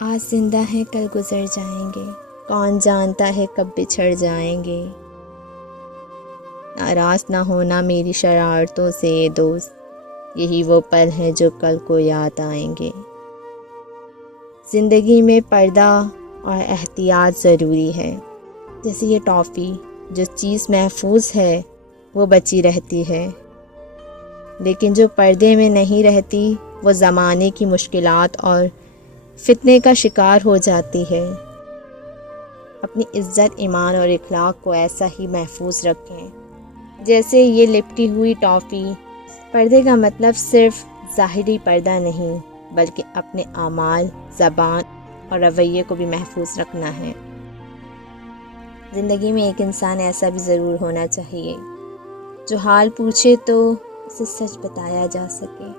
آج زندہ ہیں کل گزر جائیں گے، کون جانتا ہے کب بچھڑ جائیں گے۔ ناراض نہ ہونا میری شرارتوں سے یہ دوست، یہی وہ پل ہیں جو کل کو یاد آئیں گے۔ زندگی میں پردہ اور احتیاط ضروری ہے، جیسے یہ ٹافی، جو چیز محفوظ ہے وہ بچی رہتی ہے، لیکن جو پردے میں نہیں رہتی وہ زمانے کی مشکلات اور فتنے کا شکار ہو جاتی ہے۔ اپنی عزت، ایمان اور اخلاق کو ایسا ہی محفوظ رکھیں جیسے یہ لپٹی ہوئی ٹافی۔ پردے کا مطلب صرف ظاہری پردہ نہیں، بلکہ اپنے اعمال، زبان اور رویے کو بھی محفوظ رکھنا ہے۔ زندگی میں ایک انسان ایسا بھی ضرور ہونا چاہیے جو حال پوچھے تو اسے سچ بتایا جا سکے،